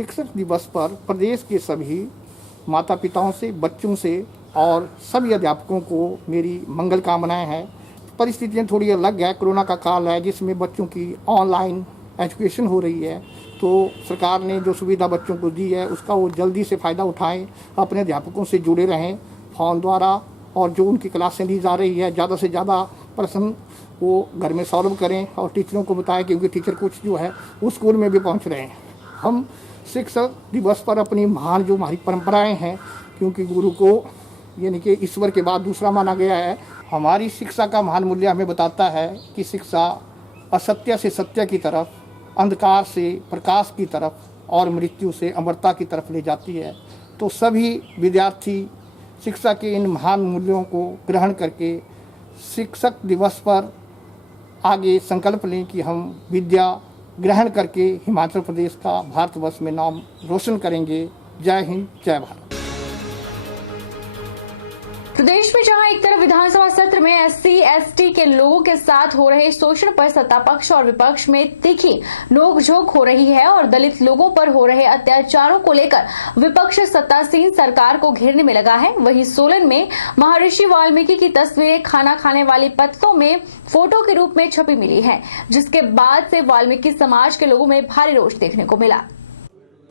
शिक्षक दिवस पर प्रदेश के सभी माता पिताओं से, बच्चों से और सभी अध्यापकों को मेरी मंगल कामनाएं हैं। परिस्थितियां थोड़ी अलग है, कोरोना का काल है जिसमें बच्चों की ऑनलाइन एजुकेशन हो रही है, तो सरकार ने जो सुविधा बच्चों को दी है उसका वो जल्दी से फ़ायदा उठाएं, अपने अध्यापकों से जुड़े रहें फ़ोन द्वारा, और जो उनकी क्लासें ली जा रही है ज़्यादा से ज़्यादा प्रश्न वो घर में सॉल्व करें और टीचरों को बताएं, क्योंकि टीचर कुछ जो है वो स्कूल में भी पहुंच रहे हैं। हम शिक्षक दिवस पर अपनी महान जो हमारी परंपराएं हैं, क्योंकि गुरु को यानी कि ईश्वर के बाद दूसरा माना गया है, हमारी शिक्षा का महान मूल्य हमें बताता है कि शिक्षा असत्य से सत्य की तरफ, अंधकार से प्रकाश की तरफ और मृत्यु से अमरता की तरफ ले जाती है। तो सभी विद्यार्थी शिक्षा के इन महान मूल्यों को ग्रहण करके शिक्षक दिवस पर आगे संकल्प लें कि हम विद्या ग्रहण करके हिमाचल प्रदेश का भारतवर्ष में नाम रोशन करेंगे। जय हिंद, जय भारत। प्रदेश में जहां एक तरफ विधानसभा सत्र में SC/ST के लोगों के साथ हो रहे शोषण पर सत्ता पक्ष और विपक्ष में तीखी नोकझोंक हो रही है और दलित लोगों पर हो रहे अत्याचारों को लेकर विपक्ष सत्तासीन सरकार को घेरने में लगा है, वहीं सोलन में महर्षि वाल्मीकि की तस्वीरें खाना खाने वाली पत्तों में फोटो के रूप में छपी मिली है, जिसके बाद से वाल्मीकि समाज के लोगों में भारी रोष देखने को मिला।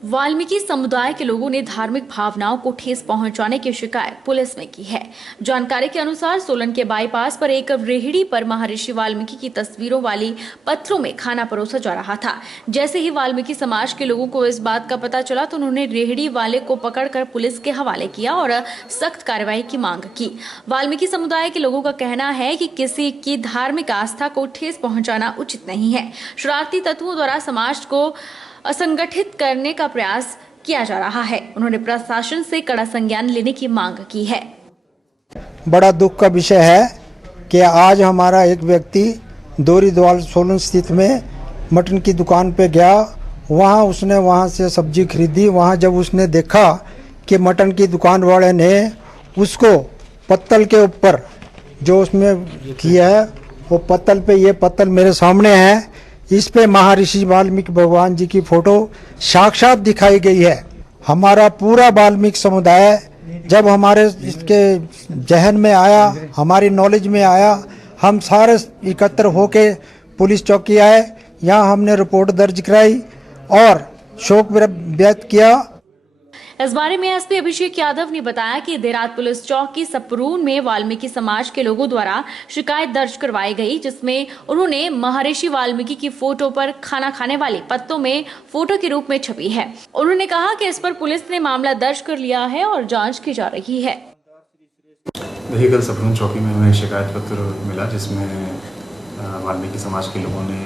वाल्मीकि समुदाय के लोगों ने धार्मिक भावनाओं को ठेस पहुंचाने की शिकायत पुलिस में की है। जानकारी के अनुसार सोलन के बाईपास पर एक रेहड़ी पर महर्षि वाल्मीकि की तस्वीरों वाली पत्थरों में खाना परोसा जा रहा था। जैसे ही वाल्मीकि समाज के लोगों को इस बात का पता चला तो उन्होंने रेहड़ी वाले को पकड़कर पुलिस के हवाले किया और सख्त कार्रवाई की मांग की। वाल्मीकि समुदाय के लोगों का कहना है कि किसी की धार्मिक आस्था को ठेस पहुंचाना उचित नहीं है। शरारती तत्वों द्वारा समाज को असंगठित करने का प्रयास किया जा रहा है। उन्होंने प्रशासन से कड़ा संज्ञान लेने की मांग की है। बड़ा दुख का विषय है कि आज हमारा एक व्यक्ति दोरीद्वाल सोलन स्थित में मटन की दुकान पे गया, वहाँ से सब्जी खरीदी। वहाँ जब उसने देखा कि मटन की दुकान वाले ने उसको पत्तल के ऊपर जो उसमें किया है, वो पत्तल पे, ये पत्तल मेरे सामने है, इस पे महर्षि वाल्मीकि भगवान जी की फोटो साक्षात दिखाई गई है। हमारा पूरा वाल्मीकि समुदाय जब हमारे इसके जहन में आया, हमारी नॉलेज में आया, हम सारे एकत्र होके पुलिस चौकी आए, यहाँ हमने रिपोर्ट दर्ज कराई और शोक व्यक्त किया। इस बारे में एसपी अभिषेक यादव ने बताया कि देर रात पुलिस चौकी सपरून में वाल्मीकि समाज के लोगों द्वारा शिकायत दर्ज करवाई गई, जिसमें उन्होंने महर्षि वाल्मीकि की फोटो पर खाना खाने वाली पत्तों में फोटो के रूप में छपी है। उन्होंने कहा कि इस पर पुलिस ने मामला दर्ज कर लिया है और जांच की जा रही है। कल सपरून चौकी में हमें शिकायत पत्र मिला, जिसमें वाल्मीकि समाज के लोगों ने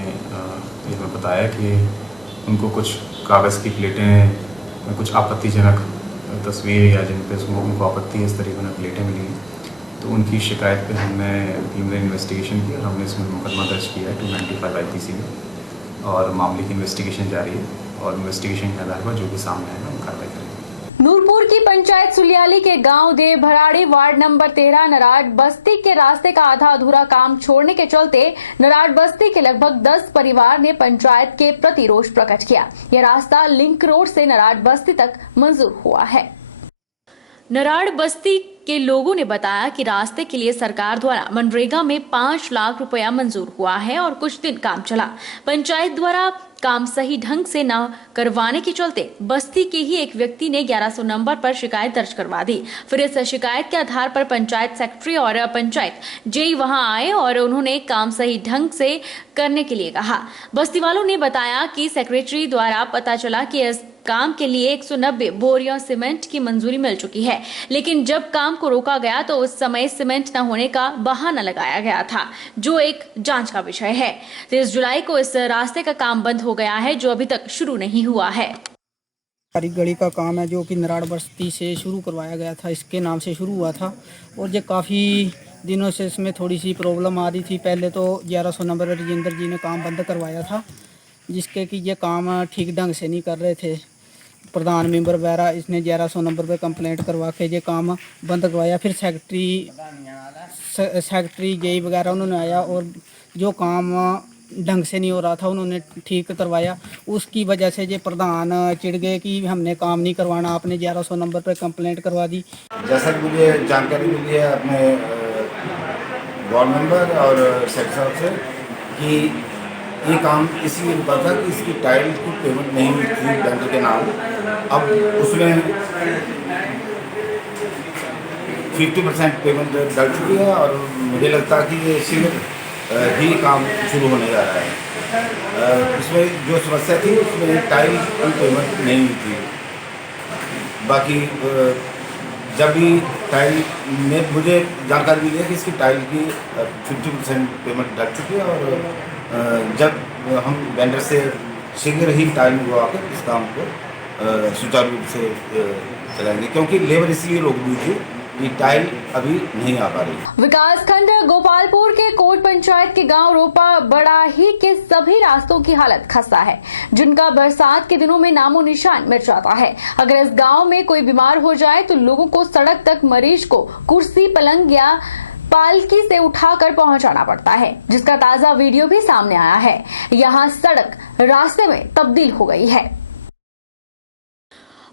ये बताया कि उनको कुछ कागज़ की प्लेटें, कुछ आपत्तिजनक तस्वीर या जिन पे उनको आपत्ति है, इस तरीके की प्लेटें मिली। तो उनकी शिकायत पे हमने प्रीलिमिनरी इन्वेस्टिगेशन की और हमने इसमें मुकदमा दर्ज किया है 295 IPC में, और मामले की इन्वेस्टिगेशन जारी है और इन्वेस्टिगेशन के आधार पर जो भी सामने आएगा हम कार्रवाई करेंगे। नूरपुर की पंचायत सुलियाली के गांव देव भराड़ी वार्ड नंबर 13 नराड बस्ती के रास्ते का आधा अधूरा काम छोड़ने के चलते नराड बस्ती के लगभग 10 परिवार ने पंचायत के प्रति रोष प्रकट किया। यह रास्ता लिंक रोड से नराड बस्ती तक मंजूर हुआ है। नराड बस्ती के लोगों ने बताया कि रास्ते के लिए सरकार द्वारा मनरेगा में 5 लाख रुपया मंजूर हुआ है और कुछ दिन काम चला। पंचायत द्वारा काम सही ढंग से न करवाने के चलते बस्ती के ही एक व्यक्ति ने 1100 नंबर पर शिकायत दर्ज करवा दी। फिर इस शिकायत के आधार पर पंचायत सेक्रेटरी और पंचायत जेई वहां आए और उन्होंने काम सही ढंग से करने के लिए कहा। बस्ती वालों ने बताया कि सेक्रेटरी द्वारा पता चला कि इस काम के लिए 190 बोरियों सीमेंट की मंजूरी मिल चुकी है, लेकिन जब काम को रोका गया तो उस समय सीमेंट न होने का बहाना लगाया गया था, जो एक जांच का विषय है। 30 जुलाई को इस रास्ते का काम बंद हो गया है, जो अभी तक शुरू नहीं हुआ है। गली का काम है जो कि नराड बस्ती से शुरू करवाया गया था, इसके नाम से शुरू हुआ था और ये काफ़ी दिनों से इसमें थोड़ी सी प्रॉब्लम आ रही थी। पहले तो 1100 नंबर राजेंद्र जी ने काम बंद करवाया था, जिसके कि ये काम ठीक ढंग से नहीं कर रहे थे। प्रधान मेंबर वगैरह इसने 1100 नंबर पे कंप्लेंट करवा के ये काम बंद करवाया। फिर सेक्रेटरी जेई वगैरह उन्होंने आया और जो काम ढंग से नहीं हो रहा था, उन्होंने ठीक करवाया। उसकी वजह से ये प्रधान चिढ़ गए कि हमने काम नहीं करवाना, आपने 1100 नंबर पर कंप्लेंट करवा दी। जैसा कि मुझे जानकारी मिली है अपने वार्ड मेंबर और सेक्रेटरी साहब से कि ये काम इसलिए रुका था कि इसकी टाइल की पेमेंट नहीं हुई थी बैंक के नाम। अब उसमें 50% पेमेंट डल चुकी है और मुझे लगता है कि ये शीघ्र ही काम शुरू होने जा रहा है। इसमें जो समस्या थी उसमें टाइल की पेमेंट नहीं हुई थी। बाकी जब भी टाइल में मुझे जानकारी मिली है कि इसकी टाइल की 50% पेमेंट डल चुकी है और जब हम वेंडर से शीघ्र ही टाइल मंगवा कर इस काम को सुचारू रूप से चलाएंगे, क्योंकि लेबर इसलिए रोक दी थी कि टाइल अभी नहीं आ पा रही। विकास खंड गोपालपुर के कोट पंचायत के गांव रोपा बड़ाही के सभी रास्तों की हालत खस्ता है, जिनका बरसात के दिनों में नामो निशान मिट जाता है। अगर इस गांव में कोई बीमार हो जाए तो लोगों को सड़क तक मरीज को कुर्सी, पलंग या पालकी से उठाकर पहुंचाना पड़ता है, जिसका ताजा वीडियो भी सामने आया है। यहाँ सड़क रास्ते में तब्दील हो गई है।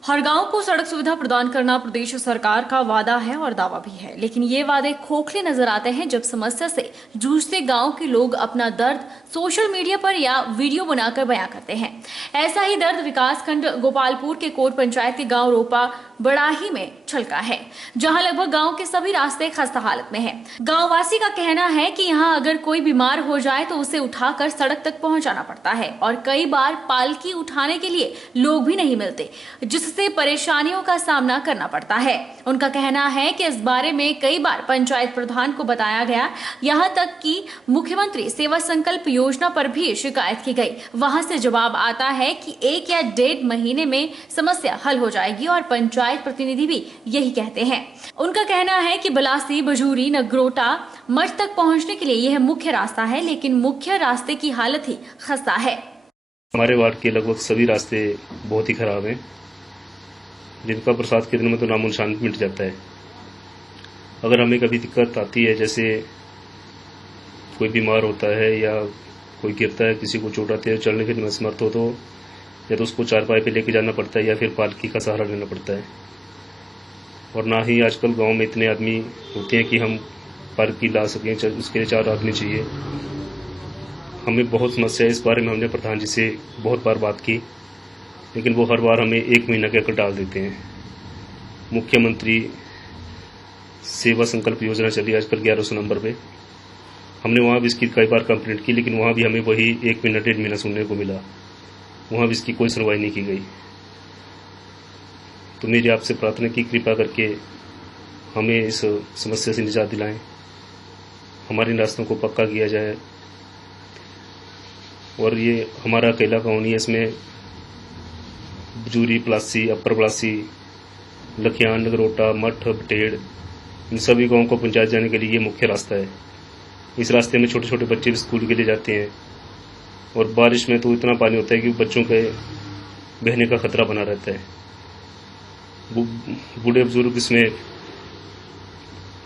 हर गांव को सड़क सुविधा प्रदान करना प्रदेश सरकार का वादा है और दावा भी है, लेकिन ये वादे खोखले नजर आते हैं जब समस्या से जूझते गांव के लोग अपना दर्द सोशल मीडिया पर या वीडियो बनाकर बयां करते हैं। ऐसा ही दर्द विकास खंड गोपालपुर के कोट पंचायत के गांव रोपा बड़ाही में छलका है, जहां लगभग गांव के सभी रास्ते खस्ता हालत में हैं। गांववासी का कहना है कि यहां अगर कोई बीमार हो जाए तो उसे उठाकर सड़क तक पहुंचाना पड़ता है और कई बार पालकी उठाने के लिए लोग भी नहीं मिलते, जिससे परेशानियों का सामना करना पड़ता है। उनका कहना है कि इस बारे में कई बार पंचायत प्रधान को बताया गया, यहाँ तक कि मुख्यमंत्री सेवा संकल्प योजना पर भी शिकायत की गई। वहां से जवाब आता है कि 1 या 1.5 महीने में समस्या हल हो जाएगी और पंचायत प्रतिनिधि भी यही कहते हैं। उनका कहना है कि बलासी, बजूरी, नगरोटा, मठ तक पहुंचने के लिए यह मुख्य रास्ता है, लेकिन मुख्य रास्ते की हालत ही खस्ता है। हमारे वार्ड के लगभग सभी रास्ते बहुत ही खराब हैं, जिनका बरसात के दिनों में तो नामो निशान मिट जाता है। अगर हमें कभी दिक्कत आती है, जैसे कोई बीमार होता है या कोई गिरता है, किसी को चोट आती है, चलने फिरने में असमर्थ हो, तो या तो उसको चारपाई पे लेके जाना पड़ता है या फिर पालकी का सहारा लेना पड़ता है। और ना ही आजकल गांव में इतने आदमी होते हैं कि हम पालकी ला सकें, उसके लिए 4 आदमी चाहिए। हमें बहुत समस्या है। इस बारे में हमने प्रधान जी से बहुत बार बात की, लेकिन वो हर बार हमें 1 महीना के डाल देते हैं। मुख्यमंत्री सेवा संकल्प योजना चली आजकल 1100 नंबर पे, हमने वहाँ भी इसकी कई बार कंप्लेंट की, लेकिन वहाँ भी हमें वही 1 महीना 1.5 महीना सुनने को मिला। वहाँ भी इसकी कोई सुनवाई नहीं की गई। तो मेरी आपसे प्रार्थना की कृपा करके हमें इस समस्या से निजात दिलाएं, हमारे रास्तों को पक्का किया जाए। और ये हमारा अकेला गाँव नहीं है, इसमें बजूरी, पलासी, अपर पलासी, लखियान, नगरोटा, मठ, बटेड़, इन सभी गाँवों को पंचायत जाने के लिए ये मुख्य रास्ता है। इस रास्ते में छोटे छोटे बच्चे भी स्कूल के लिए जाते हैं और बारिश में तो इतना पानी होता है कि बच्चों के बहने का खतरा बना रहता है। बूढ़े बुजुर्ग इसमें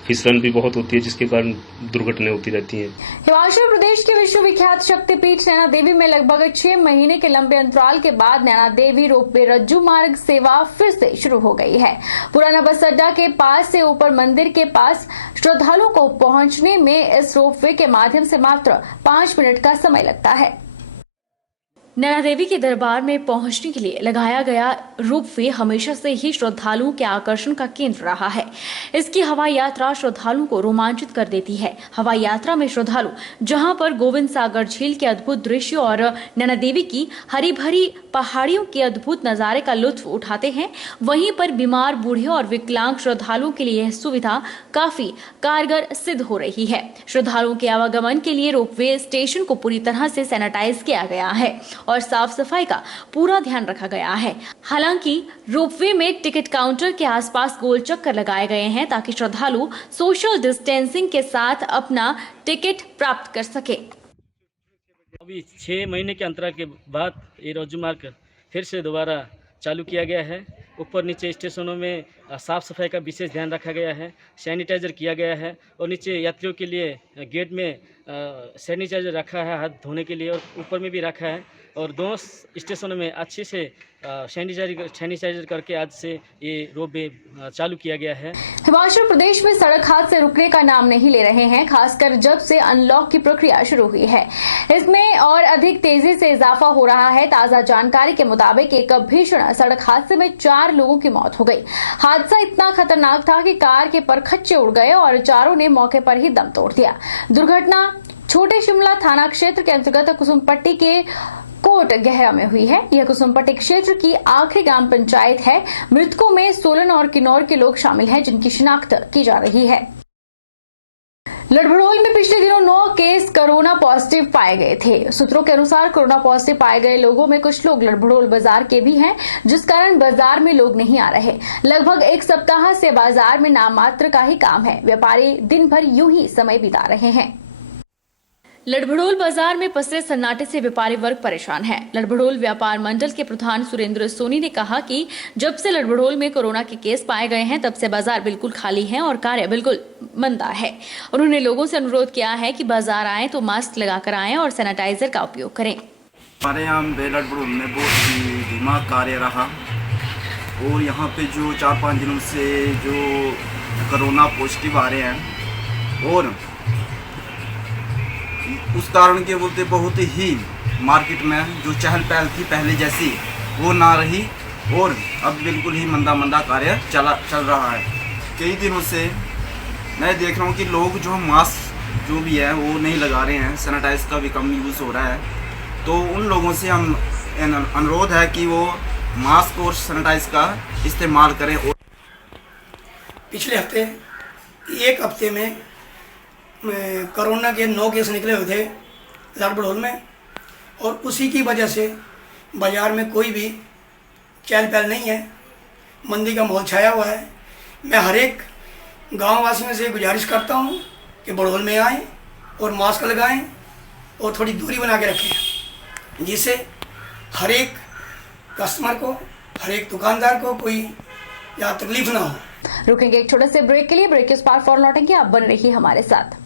फिसलन भी बहुत होती है, जिसके कारण दुर्घटनाएं होती रहती हैं। हिमाचल प्रदेश के विश्वविख्यात शक्तिपीठ नैना देवी में लगभग 6 महीने के लंबे अंतराल के बाद नैना देवी रोपवे रज्जू मार्ग सेवा फिर से शुरू हो गई है। पुराना बस अड्डा के पास से ऊपर मंदिर के पास श्रद्धालुओं को पहुंचने में इस रोपवे के माध्यम से मात्र 5 मिनट का समय लगता है। नैना देवी के दरबार में पहुंचने के लिए लगाया गया रोपवे हमेशा से ही श्रद्धालुओं के आकर्षण का केंद्र रहा है। इसकी हवाई यात्रा श्रद्धालुओं को रोमांचित कर देती है। हवाई यात्रा में श्रद्धालु जहां पर गोविंद सागर झील के अद्भुत दृश्य और नैना देवी की हरी भरी पहाड़ियों के अद्भुत नजारे का लुत्फ उठाते हैं, वहीं पर बीमार, बूढ़े और विकलांग श्रद्धालुओं के लिए यह सुविधा काफी कारगर सिद्ध हो रही है। श्रद्धालुओं के आवागमन के लिए रोपवे स्टेशन को पूरी तरह से सैनिटाइज किया गया है और साफ सफाई का पूरा ध्यान रखा गया है। हालांकि रोपवे में टिकट काउंटर के आसपास गोल चक्कर लगाए गए हैं ताकि श्रद्धालु सोशल डिस्टेंसिंग के साथ अपना टिकट प्राप्त कर सके। अभी 6 महीने के अंतराल के बाद ये रज्जू मार्ग फिर से दोबारा चालू किया गया है। ऊपर नीचे स्टेशनों में साफ़ सफाई का विशेष ध्यान रखा गया है, सैनिटाइज़र किया गया है और नीचे यात्रियों के लिए गेट में सैनिटाइज़र रखा है हाथ धोने के लिए और ऊपर में भी रखा है और दोनों स्टेशनों में अच्छे से सैनिटाइजर करके आज से ये रोपवे चालू किया गया है। हिमाचल प्रदेश में सड़क हादसे रुकने का नाम नहीं ले रहे हैं, खासकर जब से अनलॉक की प्रक्रिया शुरू हुई है। इसमें और अधिक तेजी से इजाफा हो रहा है। ताजा जानकारी के मुताबिक एक भीषण सड़क हादसे में 4 लोगों की मौत हो गई। हादसा इतना खतरनाक था कि कार के परखच्चे उड़ गए और चारों ने मौके पर ही दम तोड़ दिया। दुर्घटना छोटे शिमला थाना क्षेत्र के अंतर्गत कुसुमपट्टी के कोट गहरा में हुई है। यह कुसुमपट्टी क्षेत्र की आखिरी ग्राम पंचायत है। मृतकों में सोलन और किन्नौर के लोग शामिल हैं, जिनकी शिनाख्त की जा रही है। लड़भड़ोल में पिछले दिनों 9 केस कोरोना पॉजिटिव पाए गए थे। सूत्रों के अनुसार कोरोना पॉजिटिव पाए गए लोगों में कुछ लोग लड़भड़ोल बाजार के भी हैं, जिस कारण बाजार में लोग नहीं आ रहे। लगभग 1 सप्ताह से बाजार में नाम मात्र का ही काम है। व्यापारी दिन भर यूं ही समय बिता रहे हैं। लड़भड़ोल बाजार में पसरे सन्नाटे से व्यापारी वर्ग परेशान है। लड़भड़ोल व्यापार मंडल के प्रधान सुरेंद्र सोनी ने कहा कि जब से लड़भड़ोल में कोरोना के केस पाए गए हैं, तब से बाजार बिल्कुल खाली है और कार्य बिल्कुल मंदा है। उन्होंने लोगों से अनुरोध किया है कि बाजार आएं तो मास्क लगाकर आएं और सैनिटाइजर का उपयोग करें। हमारे यहाँ लड़भड़ोल में बहुत ही धीमा कार्य रहा और यहाँ पे जो 4-5 दिनों से जो कोरोना पॉजिटिव आ रहे हैं और उस कारण के बोलते बहुत ही मार्केट में जो चहल पहल थी पहले जैसी वो ना रही और अब बिल्कुल ही मंदा कार्य चल रहा है। कई दिनों से मैं देख रहा हूँ कि लोग जो मास्क जो भी है वो नहीं लगा रहे हैं, सैनिटाइज का भी कम यूज़ हो रहा है। तो उन लोगों से हम अनुरोध है कि वो मास्क और सैनिटाइज का इस्तेमाल करें। और पिछले हफ्ते 1 हफ्ते में कोरोना के 9 केस निकले हुए थे लड़भड़ोल में और उसी की वजह से बाज़ार में कोई भी चहल पहल नहीं है, मंदी का माहौल छाया हुआ है। मैं हर एक गाँव वासियों से गुजारिश करता हूँ कि बड़ोल में आएँ और मास्क लगाएं और थोड़ी दूरी बना के रखें, जिससे हर एक कस्टमर को, हर एक दुकानदार को कोई या तकलीफ ना हो। रुकेंगे एक छोटे से ब्रेक के लिए। ब्रेक के उस पार फौरन लौटेंगे। आप बन रही हमारे साथ।